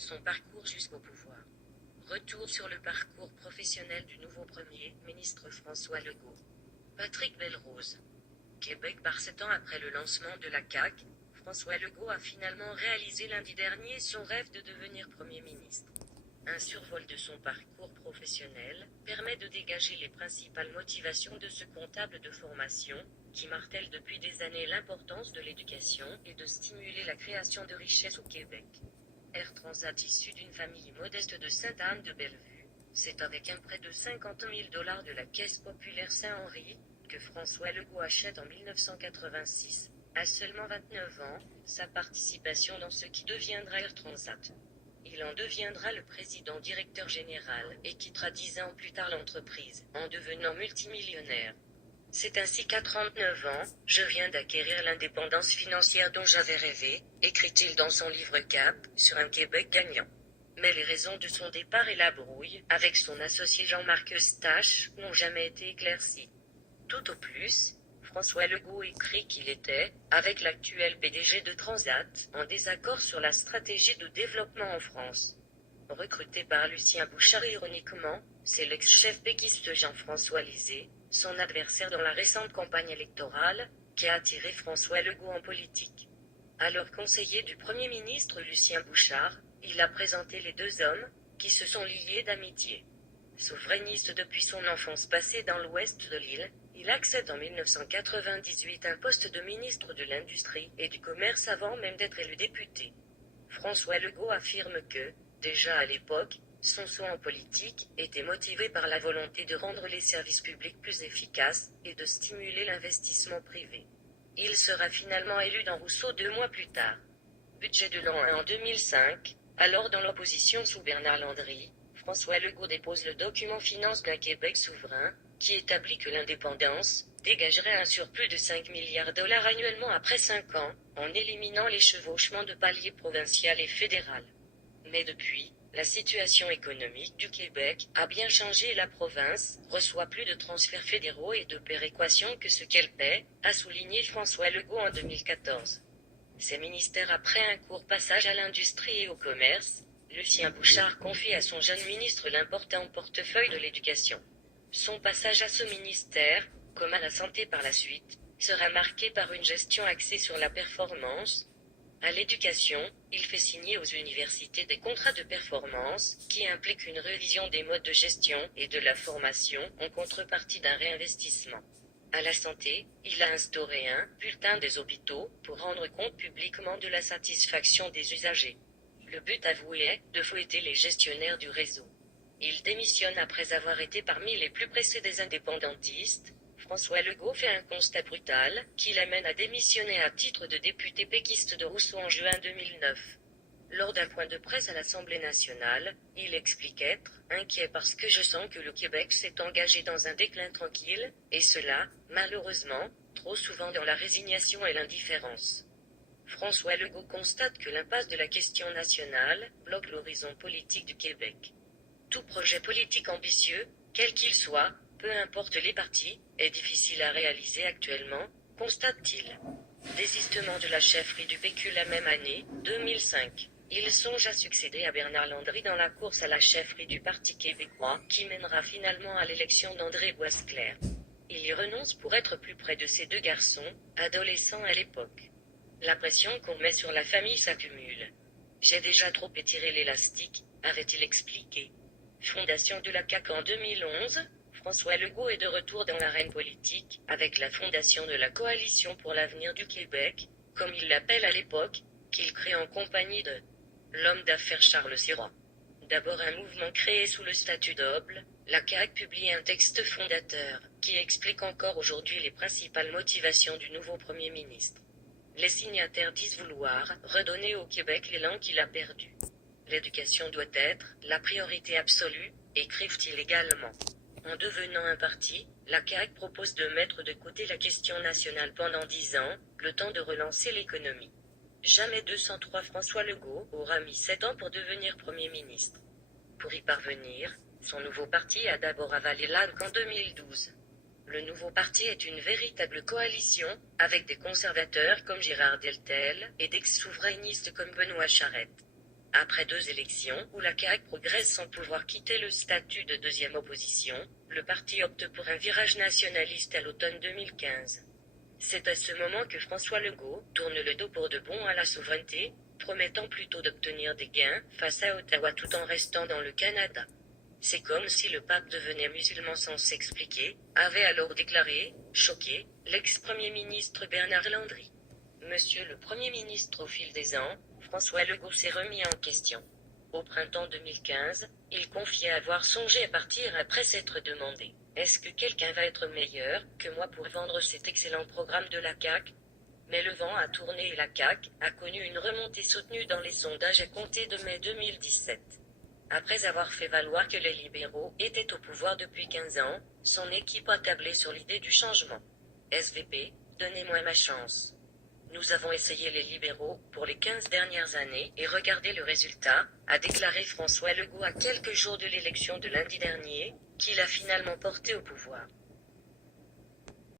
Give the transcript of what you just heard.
Son parcours jusqu'au pouvoir. Retour sur le parcours professionnel du nouveau Premier ministre François Legault. Patrick Belrose. Québec. Par 7 ans après le lancement de la CAQ, François Legault a finalement réalisé lundi dernier son rêve de devenir Premier ministre. Un survol de son parcours professionnel permet de dégager les principales motivations de ce comptable de formation, qui martèle depuis des années l'importance de l'éducation et de stimuler la création de richesses au Québec. Air Transat, issu d'une famille modeste de Sainte-Anne-de-Bellevue, c'est avec un prêt de 50 000 $ de la Caisse populaire Saint-Henri, que François Legault achète en 1986, à seulement 29 ans, sa participation dans ce qui deviendra Air Transat. Il en deviendra le président-directeur général et quittera 10 ans plus tard l'entreprise, en devenant multimillionnaire. C'est ainsi qu'à 39 ans, je viens d'acquérir l'indépendance financière dont j'avais rêvé, écrit-il dans son livre Cap, sur un Québec gagnant. Mais les raisons de son départ et la brouille, avec son associé Jean-Marc Eustache, n'ont jamais été éclaircies. Tout au plus, François Legault écrit qu'il était, avec l'actuel PDG de Transat, en désaccord sur la stratégie de développement en France. Recruté par Lucien Bouchard ironiquement, c'est l'ex-chef péquiste Jean-François Lisée, son adversaire dans la récente campagne électorale, qui a attiré François Legault en politique. Alors conseiller du Premier ministre Lucien Bouchard, il a présenté les deux hommes, qui se sont liés d'amitié. Souverainiste depuis son enfance passée dans l'ouest de l'île, il accède en 1998 un poste de ministre de l'Industrie et du Commerce avant même d'être élu député. François Legault affirme que, déjà à l'époque, son saut en politique était motivé par la volonté de rendre les services publics plus efficaces et de stimuler l'investissement privé. Il sera finalement élu dans Rousseau 2 mois plus tard. Budget de l'an 1 en 2005, alors dans l'opposition sous Bernard Landry, François Legault dépose le document Finances d'un Québec souverain, qui établit que l'indépendance dégagerait un surplus de 5 milliards $ annuellement après 5 ans, en éliminant les chevauchements de paliers provincial et fédéral. Mais depuis, la situation économique du Québec a bien changé et la province reçoit plus de transferts fédéraux et de péréquations que ce qu'elle paie, a souligné François Legault en 2014. Ces ministères après un court passage à l'industrie et au commerce, Lucien Bouchard confie à son jeune ministre l'important portefeuille de l'éducation. Son passage à ce ministère, comme à la santé par la suite, sera marqué par une gestion axée sur la performance. À l'éducation, il fait signer aux universités des contrats de performance, qui impliquent une révision des modes de gestion et de la formation en contrepartie d'un réinvestissement. À la santé, il a instauré un bulletin des hôpitaux pour rendre compte publiquement de la satisfaction des usagers. Le but avoué est de fouetter les gestionnaires du réseau. Il démissionne après avoir été parmi les plus pressés des indépendantistes. François Legault fait un constat brutal, qui l'amène à démissionner à titre de député péquiste de Rousseau en juin 2009. Lors d'un point de presse à l'Assemblée nationale, il explique être inquiet parce que je sens que le Québec s'est engagé dans un déclin tranquille, et cela, malheureusement, trop souvent dans la résignation et l'indifférence. François Legault constate que l'impasse de la question nationale bloque l'horizon politique du Québec. Tout projet politique ambitieux, quel qu'il soit, peu importe les partis, est difficile à réaliser actuellement, constate-t-il. Désistement de la chefferie du PQ la même année, 2005. Il songe à succéder à Bernard Landry dans la course à la chefferie du Parti québécois, qui mènera finalement à l'élection d'André Boisclair. Il y renonce pour être plus près de ses deux garçons, adolescents à l'époque. La pression qu'on met sur la famille s'accumule. J'ai déjà trop étiré l'élastique, avait-il expliqué. Fondation de la CAQ en 2011, François Legault est de retour dans l'arène politique, avec la fondation de la Coalition pour l'avenir du Québec, comme il l'appelle à l'époque, qu'il crée en compagnie de l'homme d'affaires Charles Sirois. D'abord un mouvement créé sous le statut d'Oble, la CAQ publie un texte fondateur, qui explique encore aujourd'hui les principales motivations du nouveau Premier ministre. Les signataires disent vouloir redonner au Québec l'élan qu'il a perdu. L'éducation doit être la priorité absolue, écrivent-ils également. En devenant un parti, la CAQ propose de mettre de côté la question nationale pendant 10 ans, le temps de relancer l'économie. Jamais 203 François Legault aura mis 7 ans pour devenir Premier ministre. Pour y parvenir, son nouveau parti a d'abord avalé l'ANC en 2012. Le nouveau parti est une véritable coalition, avec des conservateurs comme Gérard Deltel et d'ex-souverainistes comme Benoît Charette. Après 2 élections où la CAQ progresse sans pouvoir quitter le statut de deuxième opposition, le parti opte pour un virage nationaliste à l'automne 2015. C'est à ce moment que François Legault tourne le dos pour de bon à la souveraineté, promettant plutôt d'obtenir des gains face à Ottawa tout en restant dans le Canada. C'est comme si le pape devenait musulman sans s'expliquer, avait alors déclaré, choqué, l'ex-premier ministre Bernard Landry. Monsieur le Premier ministre, au fil des ans, François Legault s'est remis en question. Au printemps 2015, il confiait avoir songé à partir après s'être demandé: est-ce que quelqu'un va être meilleur que moi pour vendre cet excellent programme de la CAQ? Mais le vent a tourné et la CAQ a connu une remontée soutenue dans les sondages à compter de mai 2017. Après avoir fait valoir que les libéraux étaient au pouvoir depuis 15 ans, son équipe a tablé sur l'idée du changement. SVP, donnez-moi ma chance. Nous avons essayé les libéraux pour les 15 dernières années et regardez le résultat, a déclaré François Legault à quelques jours de l'élection de lundi dernier, qu'il a finalement porté au pouvoir.